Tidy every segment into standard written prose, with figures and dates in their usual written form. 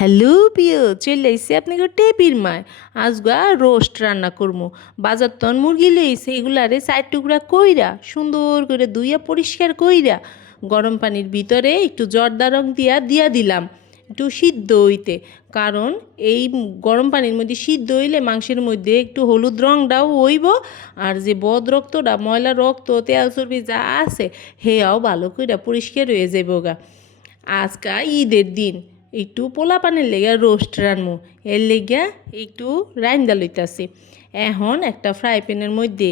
Hello প্রিয় চলে এসে আপনাকে টেপির মায় আজগা রোস্ট রান্না করবো। বাজার তন মুরগি লইছে এগুলারে চার টুকরা কইরা সুন্দর করে ধুইয়া পরিষ্কার কইরা গরম পানির ভিতরে একটু জর্দা রং দিয়া দিলাম একটু সিদ্ধ হইতে। কারণ এই গরম পানির মধ্যে সিদ্ধ হইলে মাংসের মধ্যে একটু হলুদ রংটাও হইব, আর যে বদ রক্তটা ময়লা রক্ত তেল চর্বি যা আছে হেয়াও ভালো করে পরিষ্কার হয়ে যাবো গা। আজকা ঈদের দিন একটু পোলা পানের লেগে রোস্ট রানমু, এর লেগে একটু রাইন্দা লইতাছি। এখন একটা ফ্রাই প্যানের মধ্যে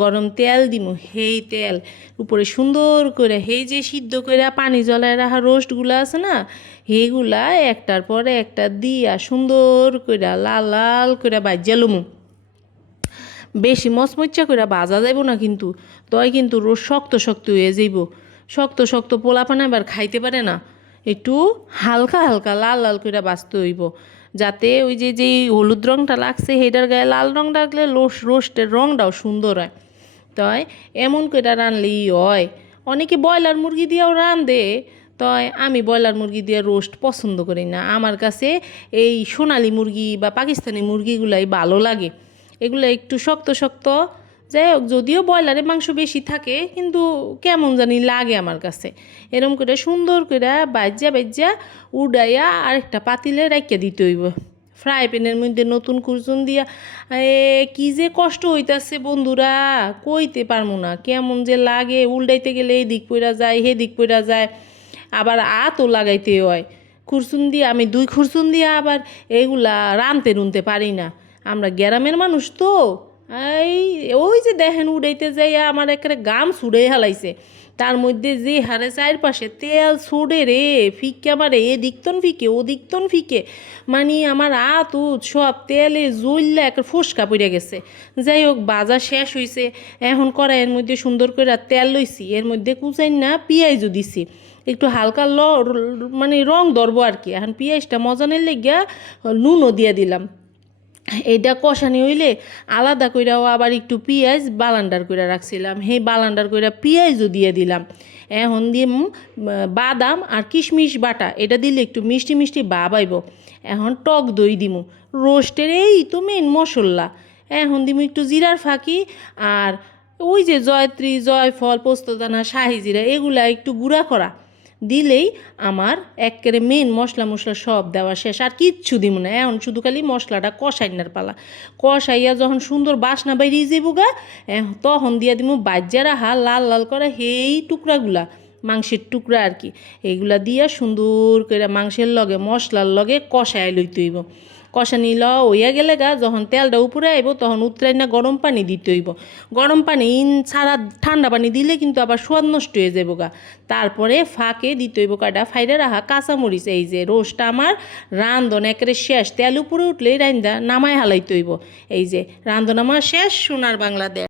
গরম তেল দিমু, সেই তেল উপরে সুন্দর করে সেই যে সিদ্ধ করে পানি জলায় রাখা রোস্টগুলো আছে না, সেইগুলা একটার পরে একটা দিয়া সুন্দর করে লাল লাল করে ভাজ্যা লমু। বেশি মচমচ্চা করে ভাজা যাইব না কিন্তু, তয় কিন্তু রোস্ট শক্ত শক্ত হয়ে যাইব। শক্ত শক্ত পোলাপান এবার খাইতে পারে না। একটু হালকা হালকা লাল লাল করে বাঁচতে হইব, যাতে ওই যে যেই হলুদ রঙটা লাগছে সেটার গায়ে লাল রং লাগলে রোস্টের রঙটাও সুন্দর হয়। তাই এমন করে রানলেই হয়। অনেকে ব্রয়লার মুরগি দিয়েও রান্ধে, তয় আমি ব্রয়লার মুরগি দিয়ে রোস্ট পছন্দ করি না। আমার কাছে এই সোনালি মুরগি বা পাকিস্তানি মুরগিগুলাই ভালো লাগে। এগুলো একটু শক্ত শক্ত, যাই হোক যদিও ব্রয়লারের মাংস বেশি থাকে কিন্তু কেমন জানি লাগে আমার কাছে। এরম করে সুন্দর করে বাজ্যা উড়াইয়া আরেকটা পাতিলে রাখিয়া দিতে হইব। ফ্রাই প্যানের মধ্যে নতুন কুরচুন দিয়া কি যে কষ্ট হইতাছে বন্ধুরা, কইতে পারবো না। কেমন যে লাগে, উল্টাইতে গেলে এই দিক পইরা যায় হে দিক পইরা যায়, আবার আতও লাগাইতে হয়। খুরচুন দিয়ে আমি 2 খুরচুন দিয়ে আবার এইগুলা রানতে পারি না। আমরা গ্রামের মানুষ তো, এই ওই যে দেখেন উড়াইতে যাইয়া আমার একেবারে গাম ছুড়ে হালাইছে। তার মধ্যে যে হারে চারপাশে তেল ছুড়ে রে ফিকে আমারে, এ দিকতন ফিকে ও দিকতন ফিকে, মানে আমার সব তেলে জ্বললে একটা ফোসকা পড়ে গেছে। যাই হোক বাজার শেষ হয়েছে, এখন কড়াইয়ের মধ্যে সুন্দর করে তেল লইছি, এর মধ্যে কুচাইন না পেঁয়াজও দিছি, একটু হালকা মানে রং ধরবো আর কি। এখন পেঁয়াজটা মজানের লেগিয়া নুনও দিয়ে দিলাম। এইটা কষানি হইলে আলাদা কইরাও আবার একটু পেঁয়াজ বালান্ডার করে রাখছিলাম, সেই বালান্ডার করে পেঁয়াজও দিয়ে দিলাম। এখন দিয়ে বাদাম আর কিশমিশ বাটা এটা দিলে একটু মিষ্টি মিষ্টি ভাব আইব। এখন টক দই দিমু, রোস্টের এই তো মেন মশলা। এখন দিমু একটু জিরার ফাঁকি, আর ওই যে জয়ত্রী জয়ফল পোস্তদানা শাহি জিরা এগুলা একটু গুঁড়া করা দিলেই আমার একেবারে মেন মশলা সব দেওয়া শেষ। আর কিচ্ছু দিব না, এখন শুধু খালি মশলাটা কষাইনার পালা। কষাইয়া যখন সুন্দর বাসনা বাইরিয়ে যাবো গা, তখন দিয়া দিব বাজ্যা রাহা লাল লাল করে সেই টুকরাগুলা, মাংসের টুকরা আর কি, এইগুলা দিয়া সুন্দর করে মাংসের লগে মশলার লগে কষাই লইতে হইব। কষানি হইয়া গেলে গা যখন তেলটা উপরে আইব তখন উতরাই না গরম পানি দিতে হইব। গরম পানি ছাড়া ঠান্ডা পানি দিলে কিন্তু আবার স্বাদ নষ্ট হয়ে যাব গা। তারপরে ফাঁকে দিতে হইব কাটা ফাইরে রাখা কাঁচামরিচ। এই যে রোস্টটা আমার রান্ধন একেবারে শেষ, তেল উপরে উঠলেই রান্দা নামায় হালাইতে হইব। এই যে রান্ধন আমার শেষ, সোনার বাংলাদেশ।